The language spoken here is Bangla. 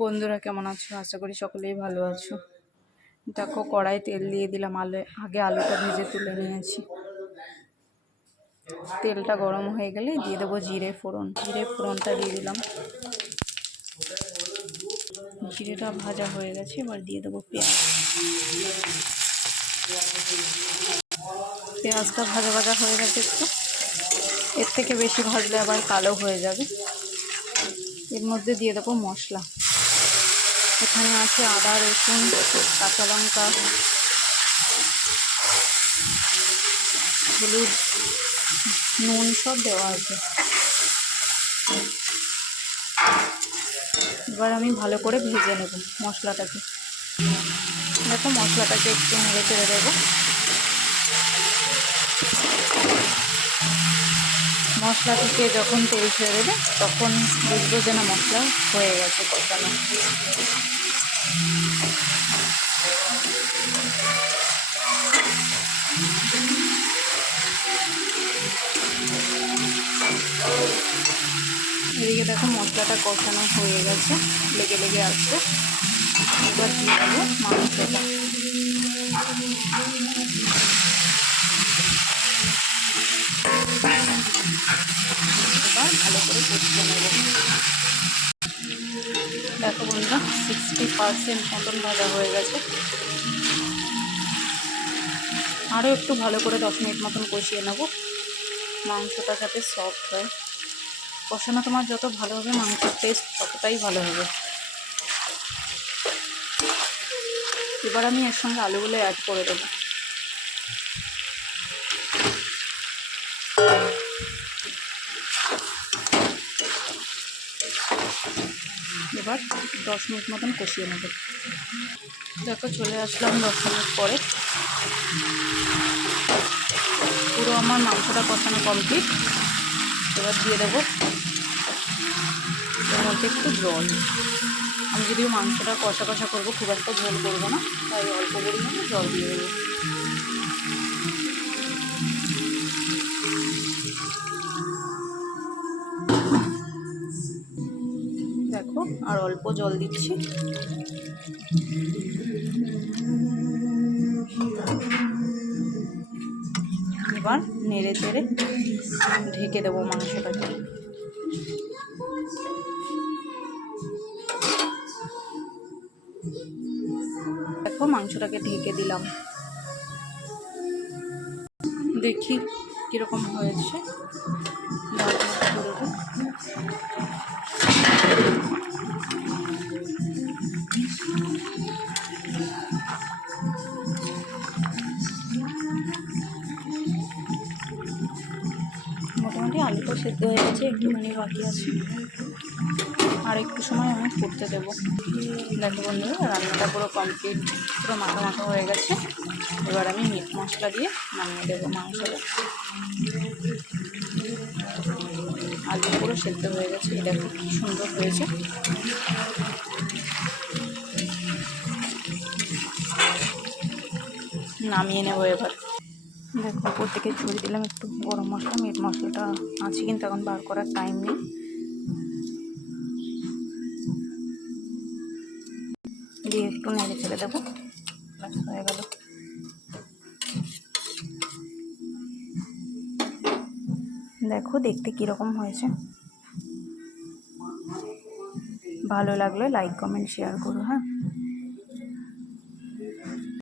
বন্ধুরা কেমন আছো? আশা করি সকলেই ভালো আছো। দেখো, কড়াই তেল দিয়ে দিলাম আলু, আগে আলুটা ভেজে তুলে নিয়েছি। তেলটা গরম হয়ে গেলে দিয়ে দেবো জিরে ফোড়ন। জিরে ফোড়নটা দিয়ে দিলাম। জিরেটা ভাজা হয়ে গেছে, এবার দিয়ে দেবো পেঁয়াজ। পেঁয়াজটা ভাজা ভাজা হয়ে গেছে একটু। এর থেকে বেশি ভাজলে আবার কালো হয়ে যাবে। এর মধ্যে দিয়ে দেবো মশলা। এখানে আছে আদা, রসুন, কাঁচা লঙ্কা, হলুদ, নুন সব দেওয়া আছে। এবার আমি ভালো করে ভেজে নেব মশলাটাকে। দেখো মশলাটাকে একটু নেড়ে চেড়ে দেবো। মশলা থেকে যখন তেল ছেড়ে দেবে, তখন বুঝব যে না, মশলা হয়ে গেছে কষানো। এদিকে দেখো মশলাটা কষানো হয়ে গেছে, লেগে লেগে আসছে। এবার দিয়ে দেবো মাংসটা। ভালো করে কষিয়ে নেব। দেখো বন্ধুরা সিক্সটি পার্সেন্ট মতন ভাজা হয়ে গেছে। আরও একটু ভালো করে দশ মিনিট মতন কষিয়ে নেব। মাংসটা যাতে সফট হয়। কষানো তোমার যত ভালো হবে, মাংসের টেস্ট ততটাই ভালো হবে। এবার আমি এর সঙ্গে আলুগুলো অ্যাড করে দেবো। এবার দশ মিনিট মতন কষিয়ে নেব। দেখো, চলে আসলাম দশ মিনিট পরে। পুরো আমার মাংসটা কষানো কমপ্লিট। এবার দিয়ে দেবো এর মধ্যে একটু জল। আমি যদিও মাংসটা কষা কষা করব, খুব একটা ঝোল করব না, তাই অল্প পরিমাণে জল দিয়ে দেবো। দেখো, আর অল্প জল দিচ্ছি। এবার নেড়ে চেড়ে ঢেকে দেবো মাংসটাকে। দেখো, মাংসটাকে ঢেকে দিলাম। দেখি কীরকম হয়েছে। আলুটা সেদ্ধ হয়ে গেছে একটুখানি বাকি আছে। আর একটু সময় আমি করতে দেবো। দেখো বন্ধুরা, রান্নাটা পুরো কমপ্লিট পুরো মাখা মাখা হয়ে গেছে। এবার আমি মিট মশলা দিয়ে নামিয়ে দেবো মাংসটা। আলু পুরো সেদ্ধ হয়ে গেছে দেখো কি সুন্দর হয়েছে। নামিয়ে নেব এবার। দেখো উপর থেকে ছড়িয়ে দিলাম একটু গরম মশলা মিট মশলাটা আছে কিন্তু এখন বার করার টাইম নেই। দিয়ে একটু নেড়ে ছেড়ে দেবো। হয়ে গেল। দেখো, দেখতে কীরকম হয়েছে। ভালো লাগলে লাইক কমেন্ট শেয়ার করো হ্যাঁ।